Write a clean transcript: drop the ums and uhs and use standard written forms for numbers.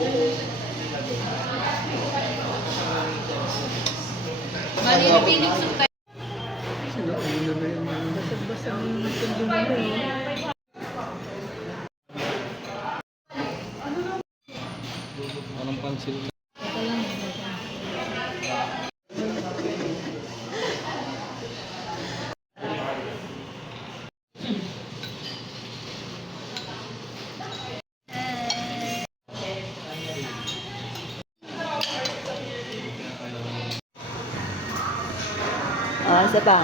Bali, napinig sa tayo. Sila, ulo na yung mga basag-basag ng tundo mo eh. Anong pansil? Ito lang. Isa pa.